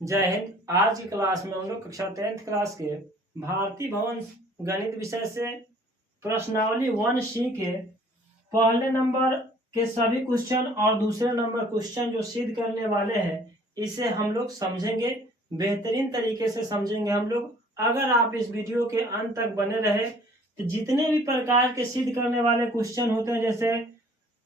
जय हिंद। आज की क्लास में हम लोग कक्षा 10th क्लास के भारतीय भवन गणित विषय से प्रश्नावली 1C के पहले नंबर के सभी क्वेश्चन और दूसरे नंबर क्वेश्चन जो सिद्ध करने वाले हैं, इसे हम लोग समझेंगे, बेहतरीन तरीके से समझेंगे हम लोग। अगर आप इस वीडियो के अंत तक बने रहे तो जितने भी प्रकार के सिद्ध करने वाले क्वेश्चन होते हैं, जैसे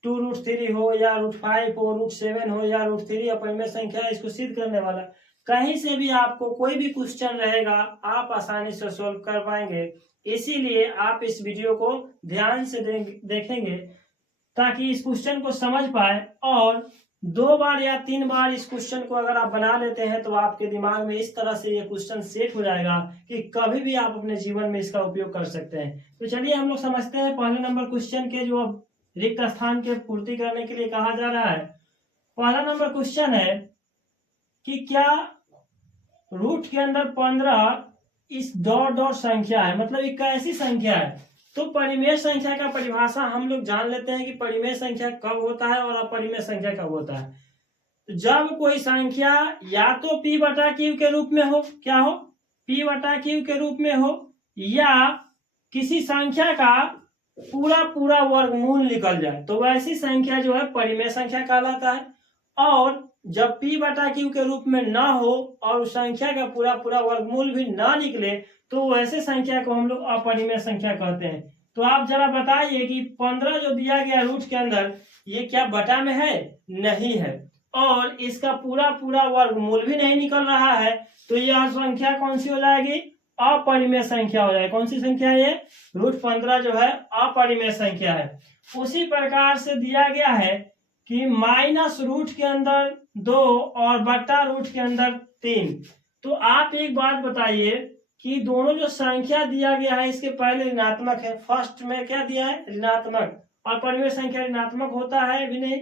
2√3 हो या √5 हो, √7 हो या √3 अपरिमेय संख्या, इसको सिद्ध करने वाला कहीं से भी आपको कोई भी क्वेश्चन रहेगा, आप आसानी से सोल्व कर पाएंगे। इसीलिए आप इस वीडियो को ध्यान से देखेंगे ताकि इस क्वेश्चन को समझ पाए, और 2 बार या 3 बार इस क्वेश्चन को अगर आप बना लेते हैं तो आपके दिमाग में इस तरह से ये क्वेश्चन सेट हो जाएगा कि कभी भी आप अपने जीवन में इसका उपयोग कर सकते हैं। तो चलिए हम लोग समझते हैं पहले नंबर क्वेश्चन के, जो रिक्त स्थान के पूर्ति करने के लिए कहा जा रहा है। पहला नंबर क्वेश्चन है कि क्या रूट के अंदर 15 इस डॉट डॉट संख्या है, मतलब एक ऐसी संख्या है। तो परिमेय संख्या का परिभाषा हम लोग जान लेते हैं कि परिमेय संख्या कब होता है और अपरिमेय संख्या कब होता है। तो जब कोई संख्या या तो p/q के रूप में हो, क्या हो, p/q के रूप में हो, या किसी संख्या का पूरा पूरा वर्गमूल निकल जाए, तो वैसी संख्या जो है परिमेय संख्या कहलाता है। और जब p/q के रूप में ना हो और उस संख्या का पूरा पूरा वर्गमूल भी ना निकले, तो वैसे संख्या को हम लोग अपरिमेय संख्या कहते हैं। तो आप जरा बताइए कि 15 जो दिया गया रूट के अंदर, ये क्या बटा में है? नहीं है। और इसका पूरा पूरा वर्गमूल भी नहीं निकल रहा है, तो यह संख्या कौन सी हो जाएगी? अपरिमेय संख्या हो जाएगी। कौन सी संख्या है ये? √15 जो है अपरिमेय संख्या है। उसी प्रकार से दिया गया है कि माइनस रूट के अंदर 2 और बट्टा रूट के अंदर 3। तो आप एक बात बताइए कि दोनों जो संख्या दिया गया है इसके पहले ऋणात्मक है। फर्स्ट में क्या दिया है? ऋणात्मक। और परिमेय संख्या ऋणात्मक होता है भी नहीं,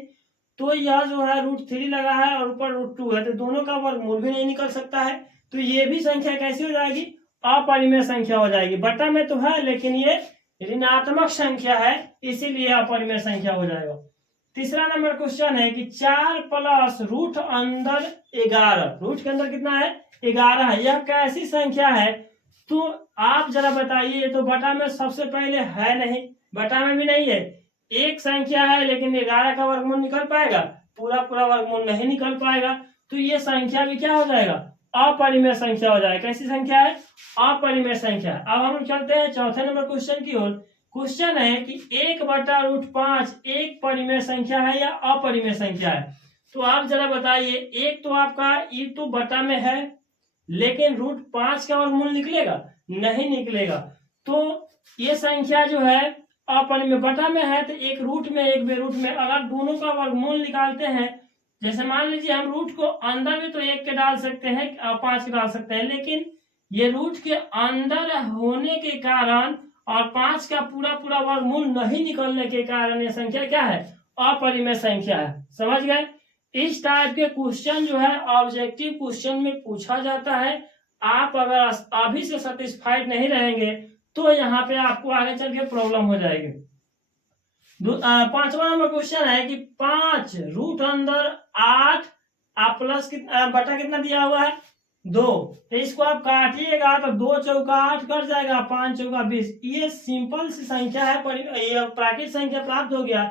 तो यह जो है √3 लगा है और ऊपर √2 है, तो दोनों का वर्गमूल भी नहीं निकल सकता है। तो ये भी संख्या कैसी हो जाएगी? अपरिमेय संख्या हो जाएगी। बट्टा में तो है लेकिन ये ऋणात्मक संख्या है, इसीलिए अपरिमेय संख्या हो जाएगा। तीसरा नंबर क्वेश्चन है कि 4 प्लस रूट अंदर 11, रूट के अंदर कितना है? 11 है, यह कैसी संख्या है? तो आप जरा बताइए। तो बटा में सबसे पहले है नहीं, बटा में भी नहीं है, एक संख्या है, लेकिन 11 का वर्गमूल निकल पाएगा? पूरा पूरा वर्गमूल नहीं निकल पाएगा। तो ये संख्या भी क्या हो जाएगा? अपरिमेय संख्या हो जाएगा। कैसी संख्या है? अपरिमेय संख्या। अब हम चलते हैं चौथे नंबर क्वेश्चन की ओर। क्वेश्चन है कि 1/√5 एक परिमेय संख्या है या अपरिमेय संख्या है? तो आप जरा बताइए। एक तो आपका ई तो बटा में है, लेकिन √5 का वर्गमूल निकलेगा? नहीं निकलेगा। तो ये संख्या जो है अपरिमेय, बटा में है तो एक रूट में एक बेरूट में, अगर दोनों का वर्गमूल निकालते हैं, जैसे मान लीजिए हम रूट को अंदर भी तो 1 के डाल सकते हैं और 5 के डाल सकते हैं, लेकिन ये रूट के अंदर होने के कारण और 5 का पूरा पूरा वर्गमूल नहीं निकलने के कारण ये संख्या क्या है? अपरिमेय संख्या है। समझ गए? इस टाइप के क्वेश्चन जो है ऑब्जेक्टिव क्वेश्चन में पूछा जाता है। आप अगर अभी से सेटिस्फाइड नहीं रहेंगे तो यहाँ पे आपको आगे चल के प्रॉब्लम हो जाएगी। पांचवा नंबर क्वेश्चन है कि 5 रूट अंदर 8 प्लस बटा कितना दिया हुआ है? 2। तो इसको आप काटिएगा तो 2 चौका 8 कट जाएगा, 5 चौका 20। ये सिंपल सी संख्या है, प्राकृत संख्या प्राप्त हो गया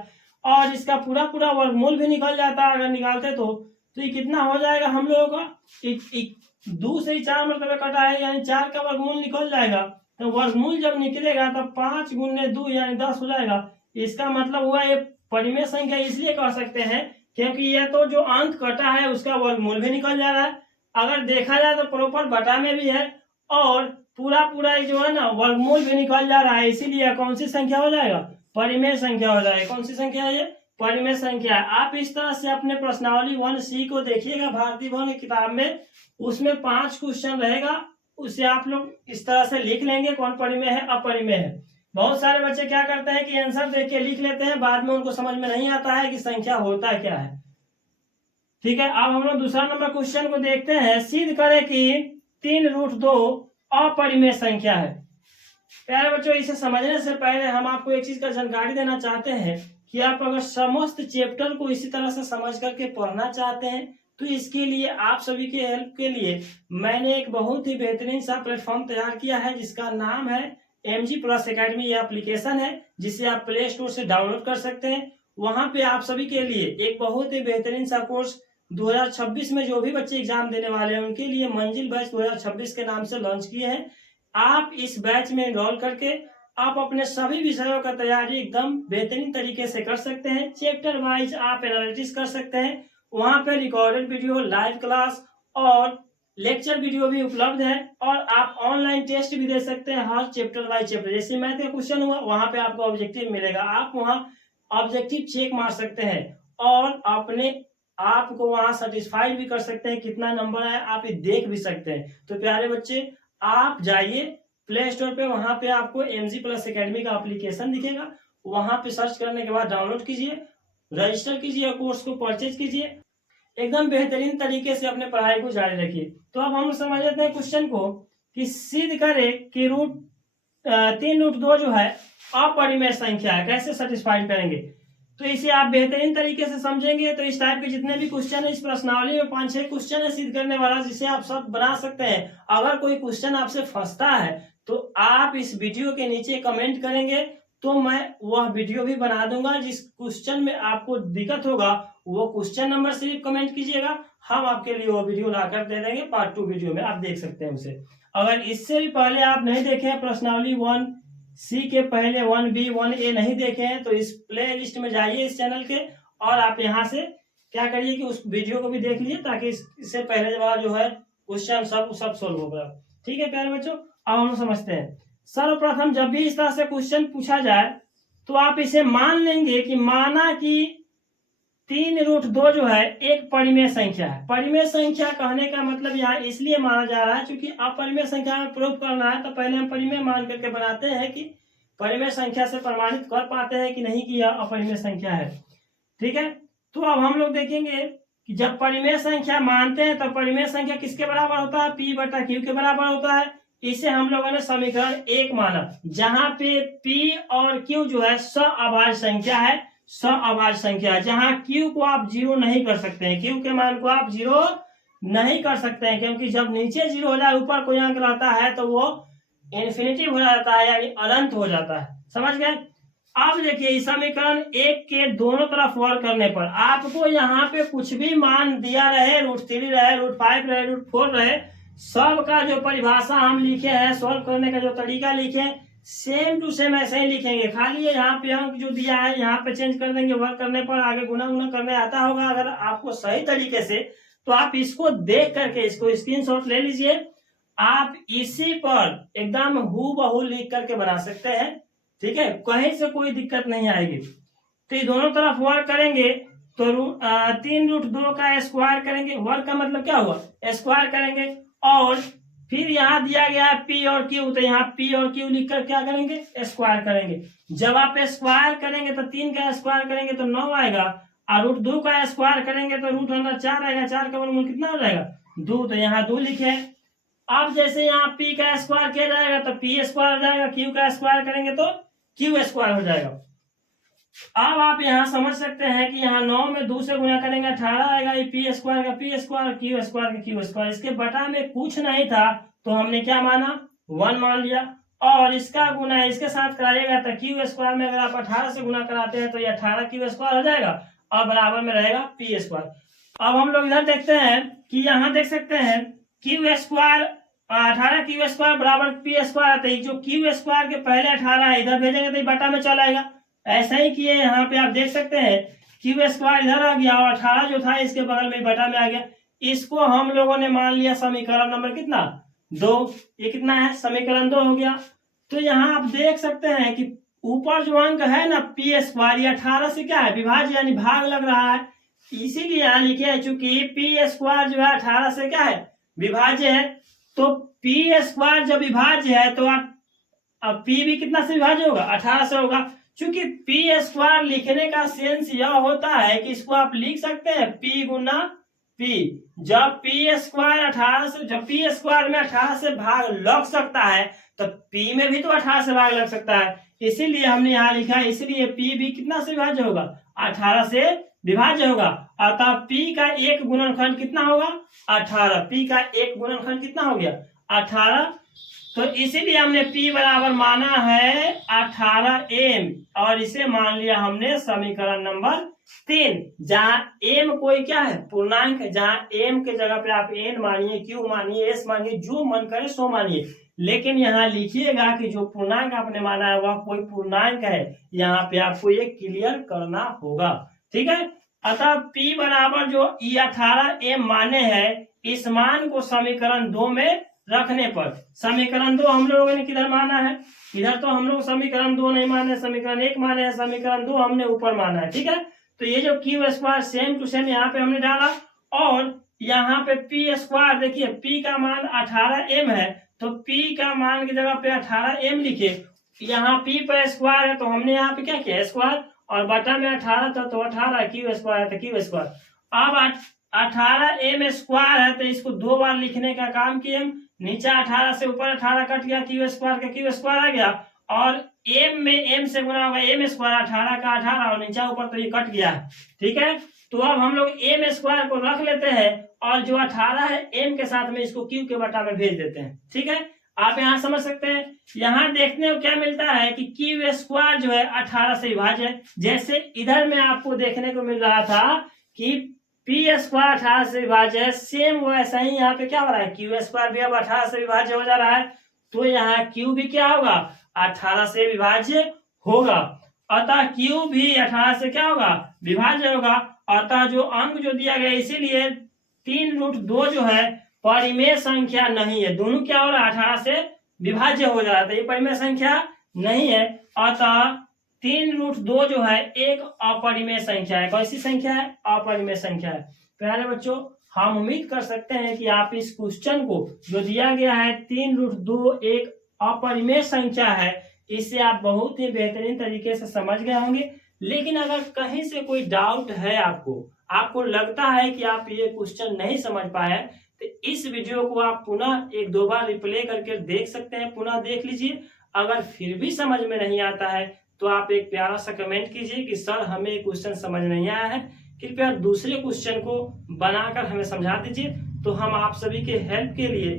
और इसका पूरा पूरा वर्गमूल भी निकल जाता है अगर निकालते तो ये कितना हो जाएगा हम लोगों का? 2 से 4 मतलब कटा है, यानी 4 का वर्गमूल निकल जाएगा। तो वर्गमूल जब निकलेगा तब 5 गुने 2 यानी 10 हो जाएगा। इसका मतलब हुआ ये परिमेय संख्या इसलिए कह सकते हैं क्योंकि ये तो जो अंक कटा है उसका वर्गमूल भी निकल जा रहा है। अगर देखा जाए तो प्रॉपर बटा में भी है और पूरा पूरा जो है ना वर्गमूल भी निकल जा रहा है, इसीलिए कौन सी संख्या हो जाएगा? परिमेय संख्या हो जाएगा। कौन सी संख्या है ये? परिमेय संख्या। आप इस तरह से अपने प्रश्नावली 1C को देखिएगा भारतीय भवन की किताब में, उसमें 5 क्वेश्चन रहेगा, उसे आप लोग इस तरह से लिख लेंगे कौन परिमेय है अपरिमेय है। बहुत सारे बच्चे क्या करते हैं कि आंसर देख के लिख लेते हैं, बाद में उनको समझ में नहीं आता है कि संख्या होता क्या है। ठीक है, अब हम लोग दूसरा नंबर क्वेश्चन को देखते हैं। सिद्ध करें कि 3√2 अपरिमेय संख्या है। प्यारे बच्चों, इसे समझने से पहले हम आपको एक चीज का जानकारी देना चाहते हैं कि आप अगर समस्त चैप्टर को इसी तरह से समझ करके पढ़ना चाहते हैं तो इसके लिए आप सभी के हेल्प के लिए मैंने एक बहुत ही बेहतरीन सा प्लेटफॉर्म तैयार किया है जिसका नाम है MG+ एकेडमी। ये एप्लीकेशन है जिसे आप प्ले स्टोर से डाउनलोड कर सकते हैं। वहां पे आप सभी के लिए एक बहुत ही बेहतरीन सा कोर्स 2026 में जो भी बच्चे एग्जाम देने वाले हैं उनके लिए मंजिल बैच 2026 के नाम से लॉन्च किए हैं। आप इस बैच में एनरोल करके आप अपने सभी विषयों का तैयारी एकदम बेहतरीन तरीके से कर सकते हैं। चैप्टर वाइज आप एनालिटिक्स कर सकते हैं। वहां पे रिकॉर्डेड वीडियो, लाइव क्लास और लेक्चर वीडियो भी उपलब्ध है और आप ऑनलाइन टेस्ट भी दे सकते हैं हर चैप्टर बाय चैप्टर। जैसे मैथ का क्वेश्चन हुआ वहां पे आपको ऑब्जेक्टिव मिलेगा, आप वहां ऑब्जेक्टिव चेक मार सकते हैं और अपने आपको वहां सेटिस्फाइड भी कर सकते हैं कितना नंबर आया, आप ये देख भी सकते हैं। तो प्यारे बच्चे आप जाइए प्ले स्टोर पे, वहां पे आपको MG+ एकेडमी का एप्लीकेशन दिखेगा, वहां पे सर्च करने के बाद डाउनलोड कीजिए, रजिस्टर कीजिए, कोर्स को परचेज कीजिए, एकदम बेहतरीन तरीके से अपने पढ़ाई को जारी रखिए। तो अब हम समझ लेते हैं क्वेश्चन को कि सिद्ध करे कि 3√2 जो है अपरिमेय संख्या है, कैसे सेटिस्फाइड करेंगे। तो इसे आप बेहतरीन तरीके से समझेंगे तो इस टाइप के जितने भी क्वेश्चन है इस प्रश्नावली में 5-6 क्वेश्चन है सिद्ध करने वाला जिसे आप सब बना सकते हैं। अगर कोई क्वेश्चन आपसे फंसता है तो आप इस वीडियो के नीचे कमेंट करेंगे तो मैं वह वीडियो भी बना दूंगा। जिस क्वेश्चन में आपको दिक्कत होगा वो क्वेश्चन नंबर सिर्फ कमेंट कीजिएगा, हम आपके लिए वो वीडियो लाकर दे देंगे। पार्ट 2 वीडियो में आप देख सकते हैं उसे। अगर इससे भी पहले आप नहीं देखे हैं प्रश्नावली 1C के पहले 1B 1A नहीं देखे हैं तो इस प्ले लिस्ट में जाइए इस चैनल के और आप यहाँ से क्या करिए कि उस वीडियो को भी देख लीजिए ताकि इससे पहले वाला जो है क्वेश्चन सब सोल्व होगा। ठीक है प्यारे बच्चों, अब हम समझते हैं। सर्वप्रथम जब भी इस तरह से क्वेश्चन पूछा जाए तो आप इसे मान लेंगे कि माना कि 3√2 जो है एक परिमेय संख्या है। परिमेय संख्या कहने का मतलब यहाँ इसलिए माना जा रहा है क्योंकि अपरिमेय संख्या में प्रूफ करना है तो पहले हम परिमेय मान करके बनाते हैं कि परिमेय संख्या से प्रमाणित कर पाते हैं कि नहीं कि यह अपरिमेय संख्या है। ठीक है, तो अब हम लोग देखेंगे कि जब परिमेय संख्या मानते हैं तो परिमेय संख्या किसके बराबर होता है, P/Q के बराबर होता है। इसे हम लोगों ने समीकरण 1 माना जहां पे P और Q जो है सअभाज्य संख्या है, सअभाज्य संख्या है जहां Q को आप 0 नहीं कर सकते हैं, Q के मान को आप 0 नहीं कर सकते हैं क्योंकि जब नीचे 0 हो जाए ऊपर कोई अंक रहता है तो वो इन्फिनिटिव हो जाता है यानी अनंत हो जाता है। समझ गए। अब देखिए इस समीकरण 1 के दोनों तरफ वर्क करने पर आपको यहाँ पे कुछ भी मान दिया रहे, √3 रहे, √5 रहे, √4 रहे, सब का जो परिभाषा हम लिखे हैं, सॉल्व करने का जो तरीका लिखे सेम टू सेम ऐसे ही लिखेंगे। खाली यहाँ पे अंक जो दिया है यहाँ पे चेंज कर देंगे, वर्क करने पर आगे गुना करने आता होगा अगर आपको सही तरीके से। तो आप इसको देख करके इसको स्क्रीनशॉट ले लीजिए, आप इसी पर एकदम हूबहू लिख करके बना सकते हैं। ठीक है, कहीं से कोई दिक्कत नहीं आएगी। तो ये दोनों तरफ वर्क करेंगे तो 3√2 का स्क्वायर करेंगे, वर्क का मतलब क्या हुआ, स्क्वायर करेंगे और फिर यहाँ दिया गया है P और Q तो यहाँ P और Q लिखकर क्या करेंगे, स्क्वायर करेंगे। जब आप स्क्वायर करेंगे तो 3 का स्क्वायर करेंगे तो 9 आएगा और √2 का स्क्वायर करेंगे तो √4 आएगा। 4 का वर्गमूल कितना हो जाएगा, 2, तो यहाँ 2 लिखे। अब जैसे यहाँ P का स्क्वायर किया जाएगा तो P स्क्वायर हो जाएगा, Q का स्क्वायर करेंगे तो Q स्क्वायर हो जाएगा। अब आप यहाँ समझ सकते हैं कि यहाँ 9 में 2 से गुना करेंगे 18 आएगा, ये P स्क्वायर का P स्क्वायर, Q स्क्वायर का Q स्क्वायर। इसके बटा में कुछ नहीं था तो हमने क्या माना, 1 मान लिया और इसका गुना इसके साथ कराइएगा तो Q स्क्वायर में अगर आप 18 से गुना कराते हैं तो ये 18 Q स्क्वायर हो जाएगा और बराबर में रहेगा P स्क्वायर। अब हम लोग इधर देखते हैं कि यहाँ देख सकते हैं Q स्क्वायर 18 Q स्क्वायर बराबर P स्क्वायर आता है। जो Q स्क्वायर के पहले 18 है इधर भेजेंगे तो बटा में चला आएगा। ऐसा ही किए यहाँ पे आप देख सकते हैं Q स्क्वायर इधर आ गया और 18 जो था इसके बगल में बटा में आ गया। इसको हम लोगों ने मान लिया समीकरण नंबर कितना, 2। ये कितना है, समीकरण 2 हो गया। तो यहाँ आप देख सकते हैं कि ऊपर जो अंक है ना P स्क्वायर, ये 18 से क्या है, विभाज्य यानी भाग लग रहा है, इसीलिए यहाँ लिखे है। चूंकि P स्क्वायर जो है 18 से क्या है, विभाज्य है। तो P स्क्वायर जब विभाज्य है तो अब P भी कितना से विभाज्य होगा, 18 से होगा। चूंकि P स्क्वायर लिखने का सेंस यह होता है कि इसको आप लिख सकते हैं P गुना P। जब P स्क्वायर 18 से, जब P स्क्वायर में 18 से भाग लग सकता है तो P में भी तो 18 से भाग लग सकता है, इसीलिए हमने यहाँ लिखा है। इसलिए P भी कितना से विभाज्य होगा, 18 से विभाज्य होगा। अतः p का एक गुणनखंड कितना होगा 18। p का एक गुणनखंड कितना हो गया 18। तो इसीलिए हमने p बराबर माना है 18m और इसे मान लिया हमने समीकरण नंबर 3, जहां m कोई क्या है पूर्णांक है, जहां m के जगह पे आप n मानिए, q मानिए, s मानिए, जो मन करे सो मानिए, लेकिन यहाँ लिखिएगा कि जो पूर्णांक आपने माना है वह कोई पूर्णांक है। यहाँ पे आपको ये क्लियर करना होगा, ठीक है। अतः p बराबर जो 18m माने हैं, इस मान को समीकरण 2 में रखने पर, समीकरण 2 हम लोगों ने किधर माना है, इधर तो हम लोग समीकरण 2 नहीं माने, समीकरण 1 माने हैं, समीकरण 2 हमने ऊपर माना है, ठीक है। तो ये जो Q square same to same यहाँ पे हमने डाला, और यहाँ पे पी स्क्वायर, देखिए p का मान 18m है, तो p का मान की जगह पे 18m लिखे। यहाँ p पर स्क्वायर है तो हमने यहाँ पे क्या किया स्क्वायर, और बटा में 18 था तो 18, क्यू स्क्वायर था क्यू स्क्वायर। अब 18m स्क्वायर है तो इसको 2 बार लिखने का काम किए हम, नीचे 18 से ऊपर 18 कट गया, क्यू स्क्वायर का क्यू स्क्वायर आ गया, और m में m से गुना होगा m स्क्वायर, 18 का 18 और नीचे ऊपर तो ये कट गया है, ठीक है। तो अब हम लोग m स्क्वायर को रख लेते हैं और जो 18 है m के साथ में इसको q के बटा में भेज देते हैं, ठीक है। आप यहाँ समझ सकते हैं, यहाँ देखने को क्या मिलता है कि क्यू स्क्वायर जो है 18 से विभाज्य है। जैसे इधर में आपको देखने को मिल रहा था कि पी स्क्वायर 18 से विभाज्य है, सेम वैसा ही यहाँ पे क्या हो रहा है, क्यू स्क्वायर भी अब 18 से विभाज्य हो जा रहा है, तो यहाँ क्यू भी क्या होगा 18 से विभाज्य होगा। अतः क्यू भी 18 से क्या होगा विभाज्य होगा। अतः जो अंक जो दिया गया, इसीलिए 3√2 जो है परिमेय संख्या नहीं है, दोनों क्या हो रहा है 18 से विभाज्य हो जा रहा था, ये परिमेय संख्या नहीं है। अतः 3√2 जो है एक अपरिमेय संख्या है। कैसी संख्या है, अपरिमेय संख्या है। प्यारे बच्चों, हम उम्मीद कर सकते हैं कि आप इस क्वेश्चन को जो दिया गया है 3√2 एक अपरिमेय संख्या है, इससे आप बहुत ही बेहतरीन तरीके से समझ गए होंगे। लेकिन अगर कहीं से कोई डाउट है, आपको लगता है कि आप ये क्वेश्चन नहीं समझ पाए, तो इस वीडियो को आप पुनः 1-2 बार रिप्ले करके देख सकते हैं, पुनः देख लीजिए। अगर फिर भी समझ में नहीं आता है तो आप एक प्यारा सा कमेंट कीजिए कि सर हमें क्वेश्चन समझ नहीं आया है, कृपया दूसरे क्वेश्चन को बनाकर हमें समझा दीजिए। तो हम आप सभी के हेल्प के लिए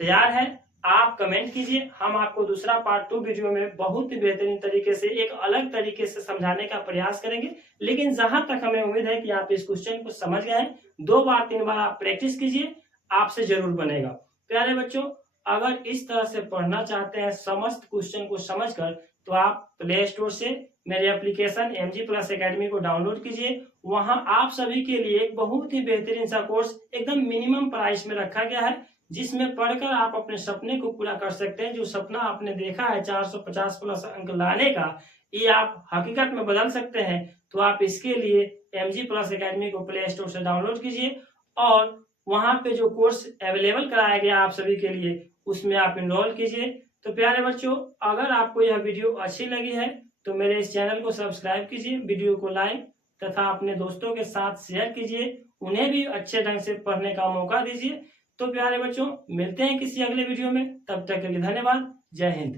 तैयार है, आप कमेंट कीजिए, हम आपको दूसरा पार्ट 2 वीडियो में बहुत ही बेहतरीन तरीके से एक अलग तरीके से समझाने का प्रयास करेंगे। लेकिन जहां तक हमें उम्मीद है कि आप इस क्वेश्चन को समझ गए हैं, 2 बार 3 बार आप प्रैक्टिस कीजिए, आपसे जरूर बनेगा। प्यारे बच्चों, अगर इस तरह से पढ़ना चाहते हैं समस्त क्वेश्चन को समझकर, तो आप प्ले स्टोर से मेरे एप्लीकेशन MG+ एकेडमी को डाउनलोड कीजिए। वहां आप सभी के लिए एक बहुत ही बेहतरीन सा कोर्स एकदम मिनिमम प्राइस में रखा गया है, जिसमें पढ़कर आप अपने सपने को पूरा कर सकते हैं। जो सपना आपने देखा है 450+ अंक लाने का, ये आप हकीकत में बदल सकते हैं। तो आप इसके लिए MG+ एकेडमी को प्ले स्टोर से डाउनलोड कीजिए और वहां पे जो कोर्स अवेलेबल कराया गया आप सभी के लिए, उसमें आप इनरोल कीजिए। तो प्यारे बच्चों, अगर आपको यह वीडियो अच्छी लगी है तो मेरे इस चैनल को सब्सक्राइब कीजिए, वीडियो को लाइक तथा अपने दोस्तों के साथ शेयर कीजिए, उन्हें भी अच्छे ढंग से पढ़ने का मौका दीजिए। तो प्यारे बच्चों, मिलते हैं किसी अगले वीडियो में, तब तक के लिए धन्यवाद। जय हिंद।